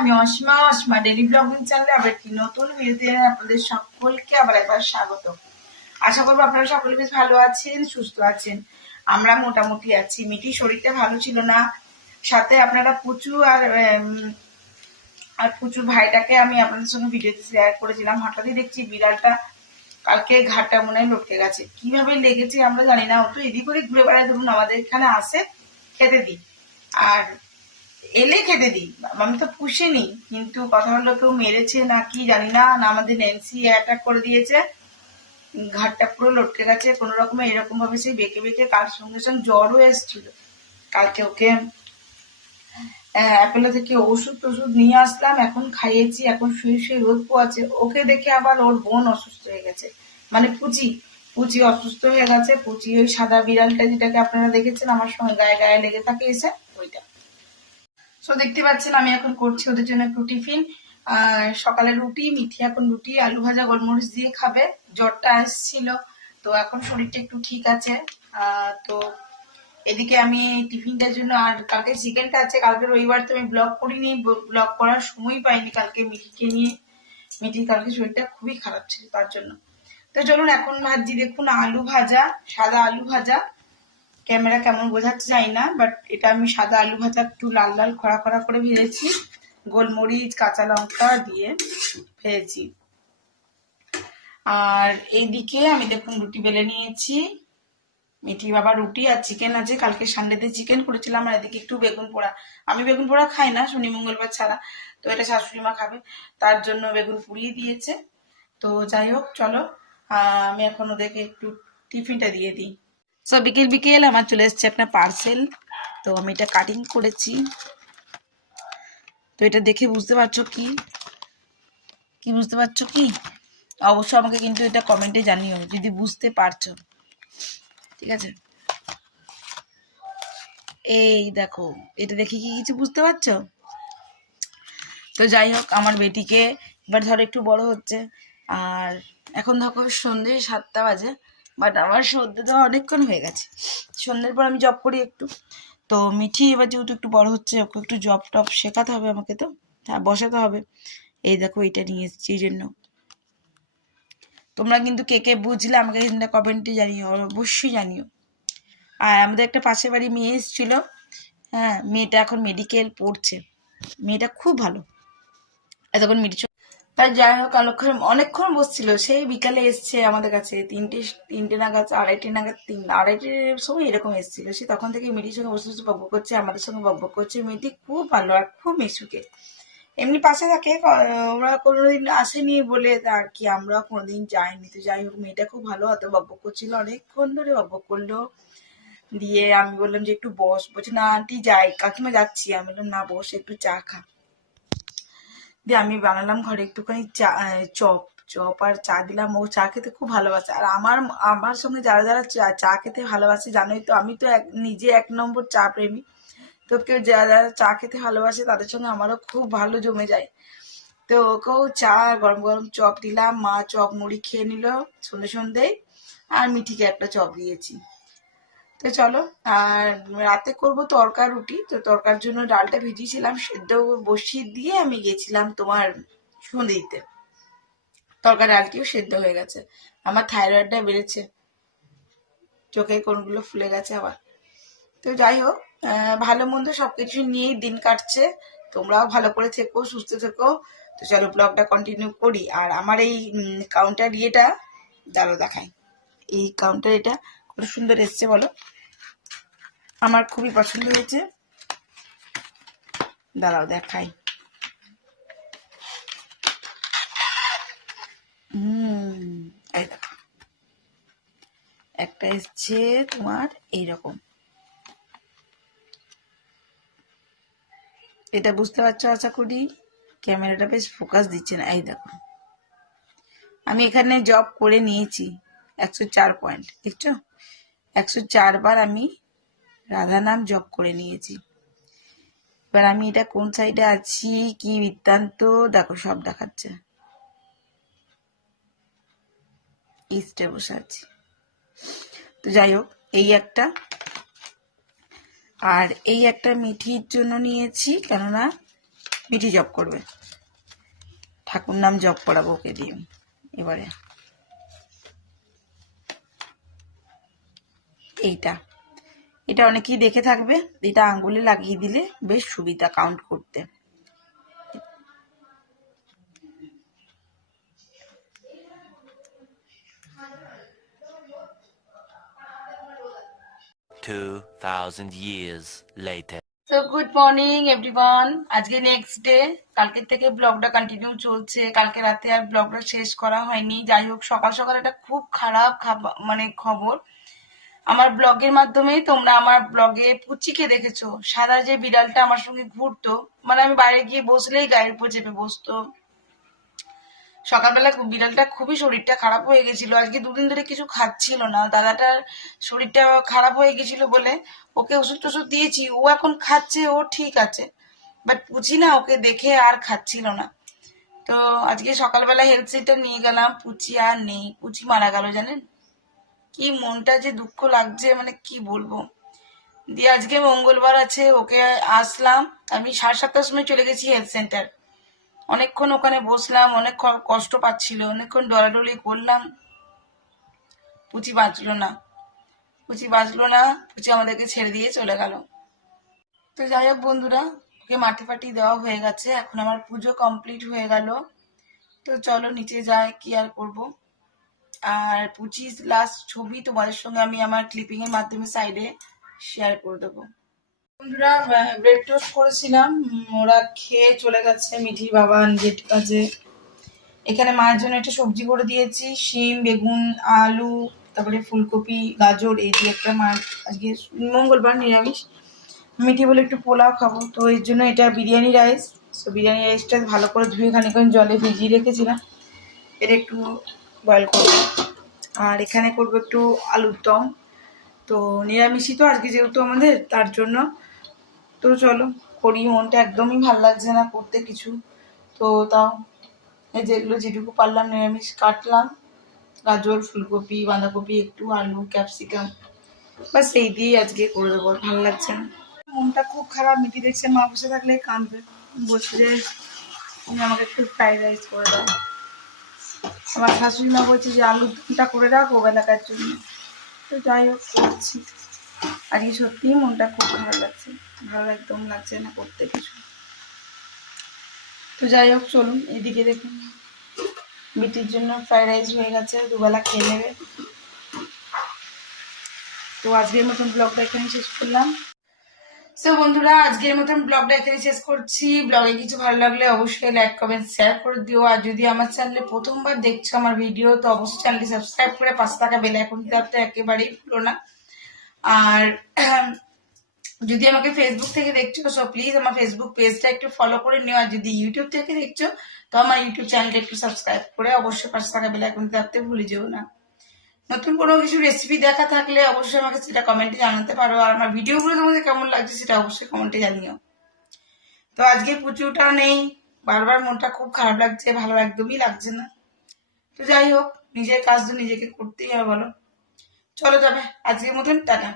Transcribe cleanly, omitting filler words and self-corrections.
আমি Asima daily blogging চ্যানেলে আবার একটি নতুন ভিডিওতে আপনাদের সকলকে আবার একবার স্বাগত। আশা করবো আপনারা সকলে বেশ ভালো আছেন, সুস্থ আছেন। আমরা মোটামুটি আছি। মিটির শরীরটা ভালো ছিল না, সাথে আপনারা পুচু আর পুচুর ভাইটাকে আমি আপনাদের সঙ্গে ভিডিওতে শেয়ার করেছিলাম। হঠাৎই দেখছি বিড়ালটা কালকে ঘাটটা মনে হয় লটকে গেছে, কিভাবে লেগেছে আমরা জানি না। ও তো এদিক ওদিক ঘুরে বেড়ায়, ধরুন আমাদের এখানে আসে, খেতে দিই আর এলে খেতে দিই, আমি তো পুষিনি। কিন্তু কথা হলো কেউ মেরেছে না কি জানি না, না আমাদের ন্যান্সি অ্যাটাক করে দিয়েছে, ঘাটটা পুরো লটকে গেছে কোনো রকমে। এরকম ভাবে সেই বেঁকে বেঁকে, কার সঙ্গে সঙ্গে জ্বরও এসেছিল। কালকে ওকে অ্যাপেলো থেকে ওষুধ টষুধ নিয়ে আসলাম, এখন খাইয়েছি, এখন শুয়ে শুয়ে রোদ পোয়াচ্ছে। ওকে দেখে আবার ওর বোন অসুস্থ হয়ে গেছে, মানে পুচি পুচি অসুস্থ হয়ে গেছে। পুচি ওই সাদা বিড়ালটা যেটাকে আপনারা দেখেছেন আমার সঙ্গে গায়ে গায়ে লেগে থাকে এসে, ওইটা। সো দেখতে পাচ্ছেন আমি এখন করছি ওদের জন্য একটু টিফিন। সকালে রুটি, মিঠি এখন রুটি আলু ভাজা গোলমরিচ দিয়ে খাবে। জ্বরটা আসছিল, তো এখন শরীরটা একটু ঠিক আছে। তো এদিকে আমি টিফিনটার জন্য, আর কালকে চিকেনটা আছে, কালকে রবিবার তো আমি ব্লগ করিনি, ব্লগ করার সময় পাইনি কালকে মিঠিকে নিয়ে। মিঠির কালকে শরীরটা খুবই খারাপ ছিল, তার জন্য। তো চলুন এখন ভাজি, দেখুন আলু ভাজা, সাদা আলু ভাজা। ক্যামেরা কেমন বোঝাচ্ছে জানি না, বাট এটা আমি সাদা আলু ভাজা একটু লাল লাল খড়া খড়া করে ভেজেছি, গোলমরিচ কাঁচা লঙ্কা দিয়ে ভেজেছি। আর এইদিকে আমি দেখুন রুটি বেলে নিয়েছি। মিঠি বাবা রুটি আর চিকেন আছে, কালকে সানডেতে চিকেন করেছিলাম। আর এদিকে একটু বেগুন পোড়া, আমি বেগুন পোড়া খাই না শনি মঙ্গলবার ছাড়া, তো এটা শাশুড়ি মা খাবে, তার জন্য বেগুন পুড়িয়ে দিয়েছে। তো যাই হোক চলো, আমি এখন ওদেরকে একটু টিফিনটা দিয়ে দিই। সো বিকেল বিকেল আমার চলে এসছে আপনার পার্সেল, তো আমি এটা কাটিং করেছি। তো এটা দেখে বুঝতে পারছো কি বুঝতে পারছো কি, অবশ্যই আমাকে কিন্তু এটা কমেন্টে জানিও যদি বুঝতে পারছো, ঠিক আছে? এই দেখো, এটা দেখে কি কিছু বুঝতে পারছো? তো যাই হোক, আমার বেটিকে এবার ধরো একটু বড় হচ্ছে, আর এখন দেখো সন্ধ্যে 7টা বাজে, বাট আমার সন্ধ্যে তো অনেকক্ষণ হয়ে গেছে। সন্ধ্যের পর আমি জব করি একটু। তো মিঠি এবার যেহেতু একটু বড় হচ্ছে, ওকে একটু জব টব শেখাতে হবে আমাকে, তো হ্যাঁ বসাতে হবে। এই দেখো এটা নিয়ে এসেছি এই জন্য। তোমরা কিন্তু কে কে বুঝলে আমাকে কিন্তু কমেন্টে জানিও, অবশ্যই জানিও। আর আমাদের একটা পাশের বাড়ি মেয়ে এসেছিলো, হ্যাঁ মেয়েটা এখন মেডিকেল পড়ছে, মেয়েটা খুব ভালো। এতক্ষণ মিটি, তাই যাই হোক অনেকক্ষণ বসছিল, সেই বিকালে এসছে আমাদের কাছে, তিনটে নাগাদ, আড়াইটে নাগাদ, আড়াইটের সময় এরকম এসেছিল। সে তখন থেকে মিটির সঙ্গে বসে বসে বকবক করছে, আমাদের সঙ্গে বকবক করছে। মেয়েটি খুব ভালো আর খুব মিশুকে, এমনি পাশে থাকে। ওরা কোনোদিন আসেনি বলে আর কি, আমরা কোনোদিন যাইনি। তো যাই হোক, মেয়েটা খুব ভালো, অত বকবক করছিল, অনেকক্ষণ ধরে বকবক করলো। দিয়ে আমি বললাম যে একটু বস, বলছে না আন্টি যাই, কাকিমা যাচ্ছি। আমি বললাম না বস, একটু চা খা। দিয়ে আমি বানালাম ঘরে একটুখানি চা, চপ চপ আর চা দিলাম। ও চা খেতে খুব ভালোবাসে, আর আমার আমার সঙ্গে যারা যারা চা খেতে ভালোবাসে জানোই তো, আমি তো নিজে 1 নম্বর চা প্রেমী। তো কেউ যারা যারা চা খেতে ভালোবাসে তাদের সঙ্গে আমারও খুব ভালো জমে যায়। তো ওকেও চা, গরম গরম চপ দিলাম। মা চপ মুড়ি খেয়ে নিল সন্ধে সন্ধেই, আর মিঠিকে একটা চপ দিয়েছি। তো চলো, আর রাতে করবো তরকা রুটি। তো তরকার জন্য ডালটা ভিজিয়েছিলাম, সেদ্ধ বসিয়ে দিয়ে আমি গেছিলাম তোমার সন্ধে দিতে। তরকার ডালটিও সেদ্ধ হয়ে গেছে। আমার থাইরয়েডটা বেড়েছে, চোখের কোণগুলো ফুলে গেছে আবার। তো যাই হোক, ভালো মন্দ সবকিছু নিয়েই দিন কাটছে। তোমরাও ভালো করে থেকো, সুস্থ থেকো। তো চলো ব্লগটা কন্টিনিউ করি। আর আমার এই কাউন্টার ইয়েটা দাঁড়ো দেখাই, এই কাউন্টার এটা কত সুন্দর এসছে বলো, আমার খুবই পছন্দ হয়েছে। দাঁড়াও দেখাই। এই দেখো, একটা এসছে তোমার এইরকম, এটা বুঝতে পারছো আশা করি। ক্যামেরাটা বেশ ফোকাস দিচ্ছে না। এই দেখো, আমি এখানে জব করে নিয়েছি 104 পয়েন্ট, দেখছো? 104 বার আমি রাধা নাম জব করে নিয়েছি। এবার আমি এটা কোন সাইডে আছি, কি বৃত্তান্ত দেখো, সব দেখাচ্ছে। ইস্টে বসে আছি। তো যাই হোক, এই একটা, আর এই একটা মিঠির জন্য নিয়েছি, কেননা মিঠি জব করবে, ঠাকুর নাম জব করাবো ওকে দিয়ে। এবারে এটা অনেকেই দেখে থাকবে, এটা আঙ্গুলে লাগিয়ে দিলে বেশ সুবিধা কাউন্ট করতে। 2000 years later. So good morning everyone. আজকে নেক্সট ডে, কালকের থেকে ব্লগটা কন্টিনিউ চলছে। কালকে রাতে আর ব্লগটা শেষ করা হয়নি। যাই হোক, সকাল সকাল একটা খুব খারাপ মানে খবর। আমার ব্লগের মাধ্যমে তোমরা আমার ব্লগে পুচিকে দেখেছো, সাদা যে বিড়ালটা আমার সঙ্গে ঘুরতো, মানে আমি বাইরে গিয়ে বসলেই গায়ের উপর চেপে বসতো। সকালবেলা বিড়ালটা খুবই শরীরটা খারাপ হয়ে গেছিল, আজকে দুদিন ধরে কিছু খাচ্ছিল না। দাদাটার শরীরটা খারাপ হয়ে গেছিল বলে ওকে ওষুধ টষুধ দিয়েছি, ও এখন খাচ্ছে, ও ঠিক আছে। বাট পুচি না, ওকে দেখে আর খাচ্ছিল না। তো আজকে সকালবেলা হেলথ সেন্টার নিয়ে গেলাম, পুচি আর নেই, পুচি মারা গেল। জানেন কি মনটা যে দুঃখ লাগছে, মানে কি বলবো। দিয়ে আজকে মঙ্গলবার আছে, ওকে আসলাম আমি 7:30টার সময় চলে গেছি হেলথ সেন্টার। অনেকক্ষণ ওখানে বসলাম, অনেক কষ্ট পাচ্ছিল, অনেকক্ষণ ডলাডলি করলাম। পুচি বাঁচলো না, পুচি আমাদেরকে ছেড়ে দিয়ে চলে গেল। তো যাই হোক বন্ধুরা, ওকে মাটি ফাটি দেওয়া হয়ে গেছে, এখন আমার পুজো কমপ্লিট হয়ে গেল। তো চলো নিচে যাই, কি আর করব। আর পুচির লাস্ট ছবি তোমাদের সঙ্গে আমি আমার ক্লিপিং এর মাধ্যমে সাইডে শেয়ার করে দেবো। বন্ধুরা, ব্রেড টোস্ট করেছিলাম, ওরা খেয়ে চলে গেছে, মিঠি বাবা নিজের কাজে। এখানে মায়ের জন্য একটা সবজি করে দিয়েছি, শিম, বেগুন, আলু, তারপরে ফুলকপি, গাজর, এই দিয়ে একটা মার আজকে মঙ্গলবার নিরামিষ। মিঠি বলে একটু পোলাও খাবো, তো এর জন্য এটা বিরিয়ানি রাইস। তো বিরিয়ানি রাইসটা ভালো করে ধুয়ে খানিকক্ষণ জলে ভিজিয়ে রেখেছিলাম, এটা একটু বয়েল করবো। আর এখানে করবো একটু আলুর দম। তো নিরামিষই তো আজকে যেহেতু আমাদের, তার জন্য। তো চলো করি, মনটা একদমই ভাল লাগছে না করতে কিছু। তো তাও যেগুলো যেটুকু পারলাম নিরামিষ কাটলাম, গাজর, ফুলকপি, বাঁধাকপি, একটু আলু, ক্যাপসিকাম, বাস এই দিয়ে আজকে করে দেবো। ভালো লাগছে না, মনটা খুব খারাপ। মিটি দেখছে মা বসে থাকলে কাঁদবে, বলছে যে তুমি আমাকে একটু ফ্রাইড রাইস করে দাও। আমার শাশুড়ি মা বলছে যে আলুর দমটা করে রাখো বেলাকার জন্য। তো যাই হোক করছি। আজকে সত্যিই মনটা খুব খারাপ লাগছে, ভালো একদম লাগছে না করতে কিছু। তো যাই হোক চলুন, এদিকে দেখুন মিটির জন্য ফ্রাইড রাইস হয়ে গেছে, দুবেলা খেয়ে নেবে। তো আজকের মতন ব্লগটা এখানে শেষ করলাম। সো বন্ধুরা, আজকের মতন ব্লগটা এখানে শেষ করছি। ব্লগে কিছু ভালো লাগলে অবশ্যই লাইক, কমেন্ট, শেয়ার করে দিও। আর যদি আমার চ্যানেলে প্রথমবার দেখছো আমার ভিডিও, তো অবশ্যই চ্যানেলটি সাবস্ক্রাইব করে পাশে থাকা বেল আইকনটি দাবতে একেবারেই ভুলো না। আর যদি আমাকে ফেসবুক থেকে দেখছো, সো প্লিজ আমার ফেসবুক পেজটা একটু ফলো করে নিও। আর যদি ইউটিউব থেকে দেখছো, তো আমার ইউটিউব চ্যানেলটা একটু সাবস্ক্রাইব করে অবশ্যই পাশে থাকা বেল আইকনটি দাবতে ভুলে যেও না। নতুন কোনো কিছু রেসিপি দেখা থাকলে অবশ্যই আমাকে সেটা কমেন্টে জানাতে পারো। আর আমার ভিডিওগুলো তোমাদের কেমন লাগছে সেটা অবশ্যই কমেন্টে জানিও। তো আজকে পুজোটা নেই, বারবার মনটা খুব খারাপ লাগছে, ভালো একদমই লাগছে না। তো যাই হোক, নিজের কাজ তো নিজেকে করতেই হবে, বলো। চলো তবে আজকের মতন টাটা।